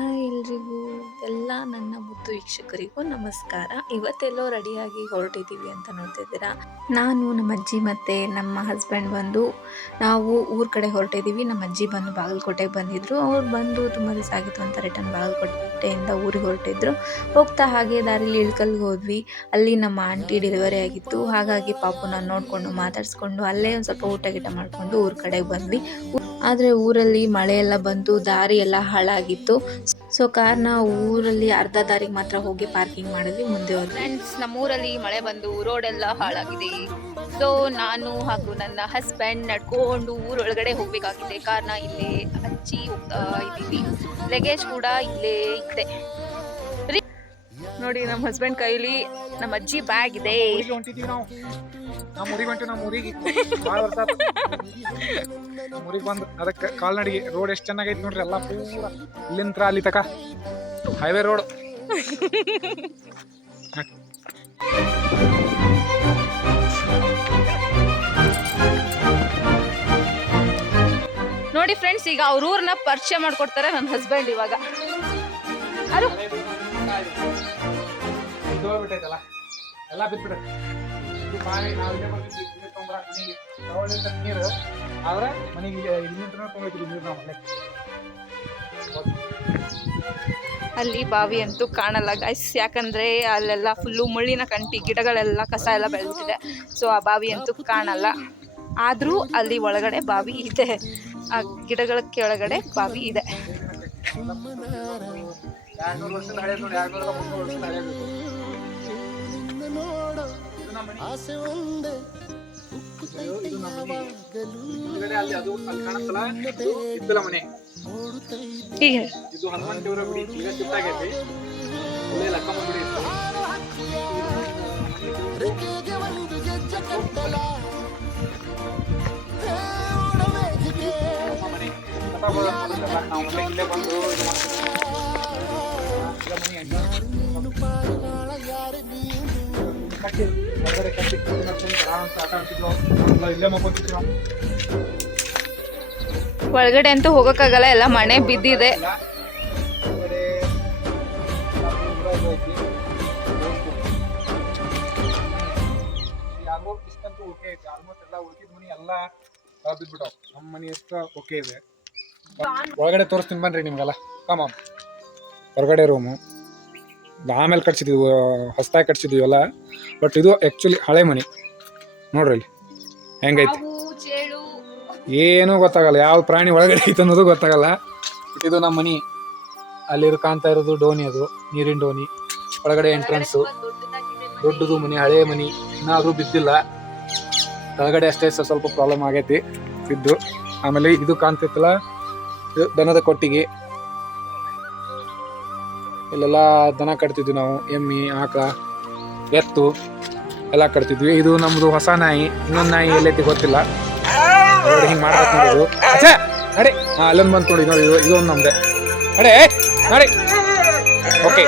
Hi ಎಲ್ರಿಗೂ. ಎಲ್ಲ ನನ್ನ ಮುದ್ದು ವೀಕ್ಷಕರಿಗೂ ನಮಸ್ಕಾರ. ಇವತ್ತೆಲ್ಲೋ ರೆಡಿಯಾಗಿ ಹೊರಟಿದ್ದೀವಿ ಅಂತ ನೋಡ್ತಿದ್ದೀರಾ? ನಾನು ನಮ್ಮ ಅಜ್ಜಿ ಮತ್ತು ನಮ್ಮ ಹಸ್ಬೆಂಡ್ ಬಂದು ನಾವು ಊರ ಕಡೆ ಹೊರಟಿದ್ದೀವಿ ನಮ್ಮ ಅಜ್ಜಿ ಬಂದು ಬಾಗಲಕೋಟೆಗೆ ಬಂದಿದ್ದರು ಅವ್ರು ಬಂದು ತುಂಬ ದಿವಸ ಆಗಿತ್ತು ಅಂತ ರಿಟರ್ನ್ ಬಾಗಲಕೋಟೆಯಿಂದ ಊರಿಗೆ ಹೊರಟಿದ್ರು. ಹೋಗ್ತಾ ಹಾಗೆ ದಾರಿಲಿ ಇಳ್ಕಲ್ಗೆ ಹೋದ್ವಿ. ಅಲ್ಲಿ ನಮ್ಮ ಆಂಟಿ ಡೆಲಿವರಿ ಆಗಿತ್ತು. ಹಾಗಾಗಿ ಪಾಪು ನಾನು ನೋಡಿಕೊಂಡು ಮಾತಾಡಿಸ್ಕೊಂಡು ಅಲ್ಲೇ ಒಂದು ಸ್ವಲ್ಪ ಊಟ ಗೀಟ ಮಾಡಿಕೊಂಡು ಊರ ಕಡೆಗೆ ಬಂದ್ವಿ. ಆದರೆ ಊರಲ್ಲಿ ಮಳೆ ಎಲ್ಲ ಬಂದು ದಾರಿ ಎಲ್ಲ ಹಾಳಾಗಿತ್ತು. ಸೊ ಕಾರ್ನ ಊರಲ್ಲಿ ಅರ್ಧ ದಾರಿಗೆ ಮಾತ್ರ ಹೋಗಿ ಪಾರ್ಕಿಂಗ್ ಮಾಡಿದ್ವಿ ಮುಂದೆ ಹೋದ್ವಿ. ಫ್ರೆಂಡ್ಸ್ ನಮ್ಮೂರಲ್ಲಿ ಮಳೆ ಬಂದು ರೋಡ್ ಎಲ್ಲ ಹಾಳಾಗಿದೆ. ಸೊ ನಾನು ಹಾಗೂ ನನ್ನ ಹಸ್ಬೆಂಡ್ ನಡ್ಕೊಂಡು ಊರೊಳಗಡೆ ಹೋಗಬೇಕಾಗಿದೆ. ಕಾರ್ನ ಇಲ್ಲೇ ಹಚ್ಚಿ ಹೋಗ್ತಾ ಇದ್ದೀವಿ. ಲಗೇಜ್ ಕೂಡ ಇಲ್ಲೇ ಇದೆ. ರೀ- ನೋಡಿ ನಮ್ಮ ಹಸ್ಬೆಂಡ್ ಕೈಲಿ ನಮ್ಮ ಅಜ್ಜಿ ಬ್ಯಾಗ್ ಇದೆ. ಊರಿಗೆ ಹೊಂಟಿದೀವಿ ನಾವು ನಮ್ಮ ಊರಿಗೆ ಹೊಂಟಿ ನಮ್ಮ ಊರಿಗೆ ಭಾಳ ವರ್ಷ. ನಮ್ಮ ಊರಿಗೆ ಬಂದು ಅದಕ್ಕೆ ಕಾಲ್ನಡಿಗೆ ರೋಡ್ ಎಷ್ಟು ಚೆನ್ನಾಗೈತೆ ನೋಡ್ರಿ ಎಲ್ಲ ಪೂರ ಇಲ್ಲಿಂತ್ರ ಅಲ್ಲಿ ತಕ. ಹೈವೇ ರೋಡ್ ನೋಡಿ ಫ್ರೆಂಡ್ಸ್ ಈಗ ಅವ್ರ ಊರನ್ನ ಪರಿಚಯ ಮಾಡ್ಕೊಡ್ತಾರೆ ನನ್ನ ಹಸ್ಬೆಂಡ್ ಇವಾಗ. ಬಿಟ್ಟೈತಲ್ಲ ಎಲ್ಲ ಬಿಟ್ಬಿಟ್ಟೈತೆ ಇದು ಬಾವಿ ನಾವು ಇಲ್ಲೇ ಬಂದಿದ್ವಿ ನೀರು ತೊಗೊಂಬರಾಕ ಮನೆಗೆ. ತಗೊಳ್ಳಿಂದ ನೀರು. ಆದ್ರೆ ಮನೆಗೆ ಇಲ್ಲಿಂದ ತೊಗೊಂಡಿದ್ವಿ ನೀರು ನಾವು ಅಲ್ಲಿ ಬಾವಿ ಅಂತೂ ಕಾಣಲ್ಲ ಗೈಸ್ ಯಾಕಂದ್ರೆ ಅಲ್ಲೆಲ್ಲ ಫುಲ್ಲು ಮುಳ್ಳಿನ ಕಂಟಿ ಗಿಡಗಳೆಲ್ಲ ಕಸ ಎಲ್ಲ ಬೆಳೆದಿದೆ. ಸೊ ಆ ಬಾವಿ ಅಂತೂ ಕಾಣಲ್ಲ. ಆದರೂ ಅಲ್ಲಿ ಒಳಗಡೆ ಬಾವಿ ಇದೆ. ಆ ಗಿಡಗಳ ಕೆಳಗಡೆ ಬಾವಿ ಇದೆ. ಎರಡ್ನೂರು ವರ್ಷದ ಹಳೇದು ನೋಡಿ ಎರಡ್ನೂರ ಮುನ್ನೂರು ವರ್ಷದ ಹಳೇದು ಇದು. ಇದು ನಮ್ಮ ಮನೆ. ಹೀಗೆ. ಇದು ಹನುಮಂತ ದೇವರ ಗುಡಿ. ಈಗ ಶಿಫ್ಟ್ ಆಗೈತಿ ಇಲ್ಲೇ ಲಕ್ಕಮ್ಮ ಗುಡಿ ಇತ್ತು ನಮ್ಮ ಮನೆ. ಕಥಾ ಬರೋದಲ್ಲ, ಕಟ್ಟಿ ಹೊರಗಡೆ ಕಟ್ಟಿ ಕಟ್ಟಿ ಮಾಡ್ಕೊಂಡು ಆರಾಮ್ ಸೆ ಆಟ ಆಡ್ತಿದ್ವು. ಎಲ್ಲ ಇಲ್ಲೇ ನಾವು. ಒಳಗಡೆ ಅಂತೂ ಹೋಗೋಕ್ಕಾಗಲ್ಲ ಎಲ್ಲ ಮನೆ ಬಿದ್ದಿದೆ. ಇಷ್ಟಂತೂ ಓಕೆ ಐತಿ. ಆಲ್ಮೋಸ್ಟ್ ಎಲ್ಲ ಉಳ್ಕಿದ ಮನಿ ಎಲ್ಲ ಬಿದ್ಬಿಟ್ಟಾವ. ನಮ್ಮ ಮನಿ ಎಷ್ಟು ಓಕೆ ಇದೆ. ಒಳಗಡೆ ತೋರಿಸ್ತೀನಿ ಬನ್ರಿ ನಿಮ್ಗೆಲ್ಲ. ಕಮ ಹೊರಗಡೆ ರೂಮು ಆಮೇಲೆ ಕಟ್ಸಿದ್ದೀವಿ ಹೊಸದಾಗಿ ಕಟ್ಸಿದ್ದೀವಲ್ಲ ಬಟ್ ಇದು ಆ್ಯಕ್ಚುಲಿ ಹಳೆ ಮನೆ. ನೋಡ್ರಿ ಇಲ್ಲಿ. ಹೆಂಗೈತಿ? ಏನೂ ಗೊತ್ತಾಗಲ್ಲ ಯಾವ ಪ್ರಾಣಿ ಒಳಗಡೆ ಐತೆ ಅನ್ನೋದು ಗೊತ್ತಾಗಲ್ಲ. ಬಟ್ ಇದು ನಮ್ಮ ಮನೆ. ಅಲ್ಲಿ ಕಾಣ್ತಾ ಇರೋದು ಡೋನಿ ಅದು ನೀರಿನ ಡೋನಿ ಒಳಗಡೆ ಎಂಟ್ರೆನ್ಸು ದೊಡ್ಡದು ಮನೆ ಹಳೆ ಮನಿ. ಇನ್ನಾದರೂ ಬಿದ್ದಿಲ್ಲ. ಕೆಳಗಡೆ ಅಷ್ಟೇ ಸ್ವಲ್ಪ ಪ್ರಾಬ್ಲಮ್ ಆಗೈತಿ. ಬಿದ್ದು. ಆಮೇಲೆ ಇದು ಕಾಣ್ತೈತಲ್ಲ ದನದ ಕೊಟ್ಟಿಗೆ. ಇಲ್ಲೆಲ್ಲ ದನ ಕಟ್ತಿದ್ವಿ ನಾವು, ಎಮ್ಮಿ, ಆಕಳ, ಎತ್ತು ಎಲ್ಲ ಕಟ್ತಿದ್ವಿ. ಇದು ನಮ್ಮದು ಹೊಸ ನಾಯಿ, ಇನ್ನೊಂದು ನಾಯಿ ಎಲ್ಲೈತಿ ಗೊತ್ತಿಲ್ಲ. ನೋಡಿ ಹಿಂಗೆ ಮಾಡ್ಬೇಕು ನೋಡೋದು ಅಚ್ಚಾ, ನಡಿ. ಹಾ, ಅಲ್ಲೊಂದು ನೋಡಿ ನೋಡಿ ಇದು ಒಂದು ನಮ್ದೆ. ನಡೆ ನಡಿ. ಓಕೆ.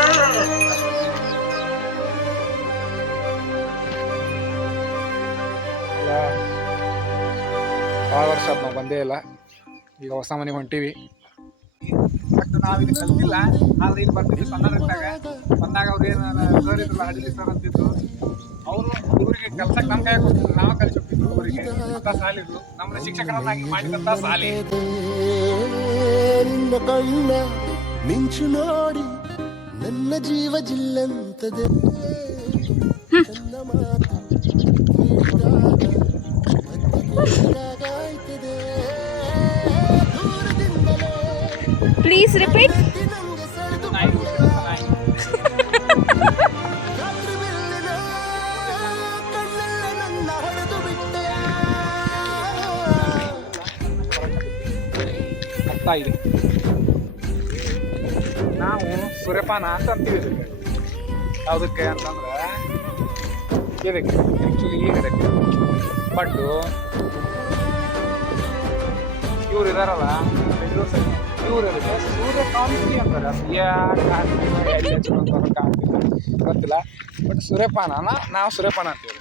ಭಾಳ ವರ್ಷ ನಾವು ಬಂದೇ ಇಲ್ಲ. ಈಗ ಹೊಸ ಮನೆಗೆ ಹೊಂಟೀವಿ. ಬಟ್ ನಾವು ಕಲ್ತಿಲ್ಲ. ಆದ್ರೆ ಇಲ್ಲಿ ಬರ್ತಿದ್ವಿ ಸಣ್ಣರಿದ್ದಾಗ ಬಂದಾಗ ಅವ್ರು ಏನು ಸರ್ ಇದ್ರಲ್ಲ ಅಡಿಲಿ ಸರ್ ಅಂತಿದ್ರು. ಅವರು ಊರಿಗೆ ಕೆಲ್ಸಕ್ಕೆ ನಮ್ಮ ಕೈ ಕೊಡ್ತಿದ್ರು ನಾವು ಕಲಿಸ್ಬಿಟ್ಟಿದ್ವಿ ಅವರಿಗೆ ಅಂತ ಸಾಲಿದ್ರು. ನಮ್ಮನ್ನ ಶಿಕ್ಷಕರನ್ನಾಗಿ ಮಾಡಿದಂತ ಸಾಲಿ. ನಿನ್ನ ಕಣ್ಣ ಮಿಂಚು ನೋಡಿ ನನ್ನ ಜೀವ ಜಿಲ್ಲಂತದೆ. ನನ್ನ ಮಾತು ಬಿಟ್ಟೆ ರಿಪೀಟ್ ಇದೆ ನಾವು ಸೂರ್ಯಪಾನ ಅಂತ ಅಂತೀವಿ ಇದಕ್ಕೆ. ಯಾವುದಕ್ಕೆ ಅಂತಂದ್ರೆ, ಇದಕ್ಕೆ ಆ್ಯಕ್ಚುಲಿ ಇದಕ್ಕೆ. ಬಟ್ ಇವ್ರು ಇದಾರಲ್ಲ, ಬೆಂಗಳೂರು ಸೈಡ್. ಇವ್ರು ಸೂರ್ಯ ಕಾಂತಿ ಅಂತಾರೆ ಅದು ಯಾಕೆ ಅಂತ ಅದಕ್ಕೆ ಗೊತ್ತಿಲ್ಲ ಬಟ್ ಸೂರ್ಯಪಾನನ ನಾವು ಸೂರ್ಯಪಾನ ಅಂತೀವಿ.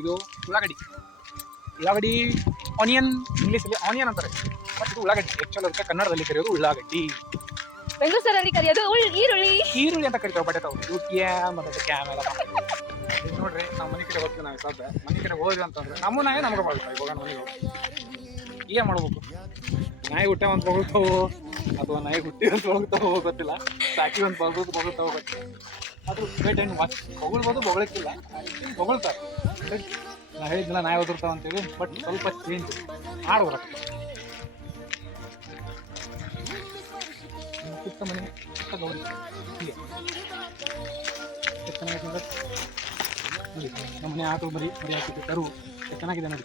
ಇದು ಉಳ್ಳಾಗಡ್ಡಿ. ಉಳ್ಳಾಗಡ್ಡಿ ಆನಿಯನ್ ಇಂಗ್ಲೀಷಲ್ಲಿ ಆನಿಯನ್ ಅಂತಾರೆ. ಬಟ್ ಇದು ಉಳ್ಳಾಗಡ್ಡಿ. ಆಕ್ಚುಲ್ ಅದಕ್ಕೆ ಕನ್ನಡದಲ್ಲಿ ಕರೆಯೋದು ಉಳ್ಳಾಗಡ್ಡಿ. ಬೆಂಗಳೂರು ಸರಲ್ಲಿ ಕರೆಯೋದು ಈರುಳ್ಳಿ. ಈರುಳ್ಳಿ ಅಂತ ಕರಿತಾವೆ ಬಟ್ಟೆ ತಾವು ಇವು ಕ್ಯಾಮ್ ಮತ್ತೆ ಕ್ಯಾಮ್ ಎಲ್ಲ ನೋಡ್ರಿ ನಮ್ಮ ಮನೆ ಕಡೆ ಹೋಗ್ತೀವಿ ನಾವು ಸದ್ಯ ಮನೆ ಕಡೆ ಹೋದ್ವಿ ಅಂತಂದ್ರೆ ನಮ್ಮನೇ ನಮ್ಗೆ ಬಾಳ್ತಾವೆ ಇವಾಗ ಮನೆಗೆ ಏನ್ ಮಾಡ್ಬೇಕು. ನಾಯಿ ಹುಟ್ಟೆ ಅಂತ ಬಗಳ್ತಾವು ಅಥವಾ ನಾಯಿ ಹುಟ್ಟಿ ಅಂತ ಬಗಳ್ತಾವೋ ಗೊತ್ತಿಲ್ಲ. ಸಾಕಿ ಅಂತ ಬಗಳ್ದು ಬಗಳ್ತಾವೋ ಗೊತ್ತಿಲ್ಲ. ಅದು ಬೇಟ್ ಏನು ವಾಚ್ ಬಗಳ್ಬೋದು ಬೊಗಳಕ್ಕಿಲ್ಲ ಬೊಗಳ್ತಾರೆ. ನಾ ಹೇಳಿದ್ನಲ್ಲ, ನಾಯಿ ಓದಿರ್ತಾವ ಅಂತೇಳಿ. ಬಟ್ ಸ್ವಲ್ಪ ಚೇಂಜ್ ಮಾಡ್ಬಾರ ಚಿಕ್ಕ ಮನೆ ಚಿಕ್ಕ ಗೌರಿ ಹೀಗೆ. ಎಷ್ಟು ಚೆನ್ನಾಗಿದೆ ನೋಡಿ ನೋಡಿ. ನಮ್ಮ ಮನೆ ಆಕಳು ಬರೀ ಮರಿ ಹಾಕಿದ್ದು ಎಷ್ಟು ಚೆನ್ನಾಗಿದೆ ನೋಡಿ.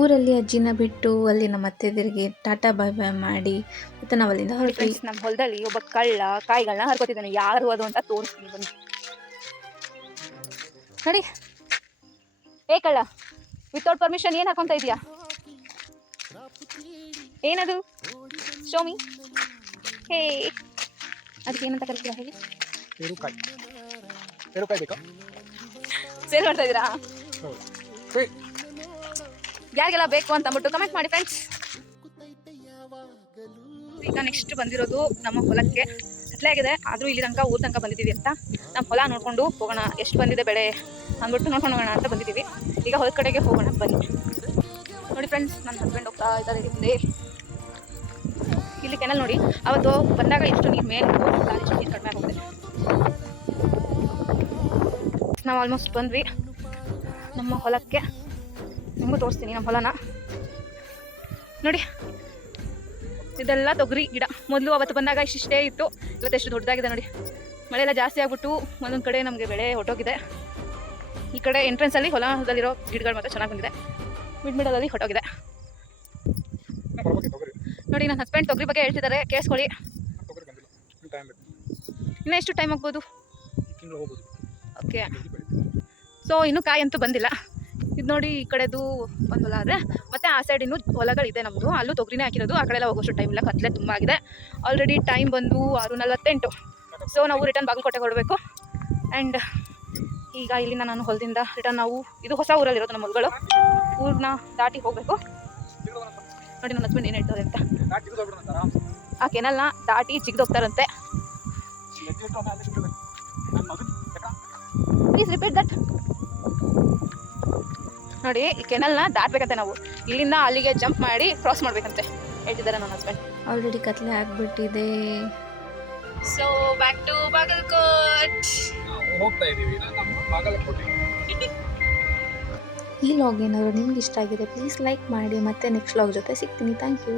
ಊರಲ್ಲಿ ಅಜ್ಜಿನ ಬಿಟ್ಟು ಅಲ್ಲಿ ನಮ್ಮ ಅತ್ತೆದಿರಿಗೆ ಟಾಟಾ ಬಾಯ್ ಬಾಯ್ ಮಾಡಿ ಮತ್ತೆ ನಾವು ಅಲ್ಲಿಂದ ನಮ್ಮ ಹೊಲದಲ್ಲಿ ಒಬ್ಬ ಕಳ್ಳ ಕಾಯಿಗಳನ್ನ ಹರ್ಕೋತಿದ್ದಾನೆ. ಯಾರು ಅದು ಅಂತ ತೋರಿಸ್ತೀನಿ ಬನ್ನಿ. ನೋಡಿ. ಏ ಕಳ್ಳ ವಿತೌಟ್ ಪರ್ಮಿಷನ್ ಏನು ಹಾಕೊಂತ ಇದೀಯಾ ಏನದು? ಶೋಮಿ ಹೇ. ಅದಕ್ಕೆ ಏನಂತ ಕರಿತೀರಾ ಹೇಳಿ? ಸೇಲ್ ಮಾಡ್ತಾ ಇದ್ದೀರಾ? ಯಾರಿಗೆಲ್ಲ ಬೇಕು ಅಂತ ಅಂದ್ಬಿಟ್ಟು ಕಮೆಂಟ್ ಮಾಡಿ ಫ್ರೆಂಡ್ಸ್ ಈಗ ನೆಕ್ಸ್ಟ್ ಬಂದಿರೋದು ನಮ್ಮ ಹೊಲಕ್ಕೆ. ಕತ್ಲೆ ಆಗಿದೆ, ಆದರೂ ಇಲ್ಲಿ ತನಕ ಊರ್ ತನಕ ಬಂದಿದ್ದೀವಿ ಅಂತ. ನಮ್ಮ ಹೊಲ ನೋಡ್ಕೊಂಡು ಹೋಗೋಣ, ಎಷ್ಟು ಬಂದಿದೆ ಬೆಳೆ ಅಂದ್ಬಿಟ್ಟು ನೋಡ್ಕೊಂಡು ಹೋಗೋಣ ಅಂತ ಬಂದಿದ್ದೀವಿ. ಈಗ ಹೊಲದ ಕಡೆಗೆ ಹೋಗೋಣ, ಬನ್ನಿ. ನೋಡಿ ಫ್ರೆಂಡ್ಸ್ ನನ್ನ ಹಸ್ಬೆಂಡ್ ಹೋಗ್ತಾ ಇದ್ದಾರೆ ಹಿಂದೆ ಇಲ್ಲಿ ಕೆನಲ್ ನೋಡಿ. ಅವತ್ತು ಬಂದಾಗ ಎಷ್ಟು ನೀರು ಮೇಲೆ ಕಡಿಮೆ ಆಗುತ್ತೆ ನಾವು ಆಲ್ಮೋಸ್ಟ್ ಬಂದ್ವಿ. ನಮ್ಮ ಹೊಲಕ್ಕೆ. ನಿಮಗೂ ತೋರಿಸ್ತೀನಿ ನಮ್ಮ ಹೊಲನ. ನೋಡಿ ಇದೆಲ್ಲ ತೊಗರಿ ಗಿಡ. ಮೊದಲು ಅವತ್ತು ಬಂದಾಗ ಇಷ್ಟಿಷ್ಟೇ ಇತ್ತು. ಇವತ್ತು ಎಷ್ಟು ದೊಡ್ಡದಾಗಿದೆ ನೋಡಿ. ಮಳೆ ಎಲ್ಲ ಜಾಸ್ತಿ ಆಗ್ಬಿಟ್ಟು ಒಂದೊಂದು ಕಡೆ ನಮಗೆ ಬೆಳೆ ಹೊಟ್ಟೋಗಿದೆ ಈ ಕಡೆ ಎಂಟ್ರೆನ್ಸಲ್ಲಿ ಹೊಲದಲ್ಲಿರೋ ಗಿಡಗಳು ಮಾತ್ರ ಚೆನ್ನಾಗಿ ಬಂದಿದೆ. ಮಿಡ್ ಮಿಡಲಲ್ಲಿ ಹೊಟ್ಟೋಗಿದೆ ನೋಡಿ ನನ್ನ ಹಸ್ಬೆಂಡ್ ತೊಗರಿ ಬಗ್ಗೆ ಹೇಳ್ತಿದ್ದಾರೆ. ಕೇಳಿಸ್ಕೊಳ್ಳಿ. ಬಂದಿಲ್ಲ ಇನ್ನು ಎಷ್ಟು ಟೈಮ್ ಆಗ್ಬೋದು? ಓಕೆ. ಸೊ ಇನ್ನೂ ಕಾಯಿ ಅಂತೂ ಬಂದಿಲ್ಲ. ಇದು ನೋಡಿ ಈ ಕಡೆದು ಒಂದು ಹೊಲ ಆದರೆ, ಮತ್ತೆ ಆ ಸೈಡ್ ಇನ್ನೂ ಹೊಲಗಳಿದೆ ನಮ್ಮದು ಅಲ್ಲೂ ತೊಗರಿನೇ ಹಾಕಿರೋದು. ಆ ಕಡೆ ಎಲ್ಲ ಹೋಗೋಷ್ಟು ಟೈಮ್ ಇಲ್ಲ. ಕತ್ಲೆ ತುಂಬ ಆಗಿದೆ. ಆಲ್ರೆಡಿ ಟೈಮ್ ಬಂದು ಆರು ನಲವತ್ತೆಂಟು ಸೊ ನಾವು ರಿಟರ್ನ್ ಬಾಗಲಕೋಟೆ ಕೊಡಬೇಕು ಆ್ಯಂಡ್ ಈಗ ಇಲ್ಲಿಂದ ನಾನು ಹೊಲದಿಂದ ರಿಟರ್ನ್ ನಾವು, ಇದು ಹೊಸ ಊರಲ್ಲಿರೋದು ನಮ್ಮ ಹೊಲಗಳು. ಊರನ್ನ ದಾಟಿ ಹೋಗಬೇಕು. ನೋಡಿ ನನ್ನ ಹಸ್ಬೆಂಡ್ ಏನು ಹೇಳ್ತಾರೆ ಅಂತ. ಆ ಕೆನಲ್ನ ದಾಟಿ ಜಿಗ್ದೋಗ್ತಾರಂತೆ? ಪ್ಲೀಸ್ ರಿಪೀಟ್ ದಟ್ ನೋಡಿ ಈ ಕೆನಲ್ನ ದಾಟ್ಬೇಕಂತೆ ನಾವು. ಇಲ್ಲಿಂದ ಅಲ್ಲಿಗೆ ಜಂಪ್ ಮಾಡಿ ಕ್ರಾಸ್ ಮಾಡ್ಬೇಕಂತೆ. ಹೇಳ್ತಿದ್ದಾರೆ ನನ್ನ ಹಸ್ಬೆಂಡ್ ಆಲ್ರೆಡಿ ಕತ್ಲೆ ಆಗ್ಬಿಟ್ಟಿದೆ. So back to Bagalkot. ಹೋಗ್ತಾ ಈ ಲಾಗ್ ಏನಾದರೂ ನಿಮ್ಗೆ ಇಷ್ಟ ಆಗಿದೆ ಪ್ಲೀಸ್ ಲೈಕ್ ಮಾಡಿ. ಮತ್ತೆ ನೆಕ್ಸ್ಟ್ ಲಾಗ್ ಜೊತೆ ಸಿಗ್ತೀನಿ. Thank you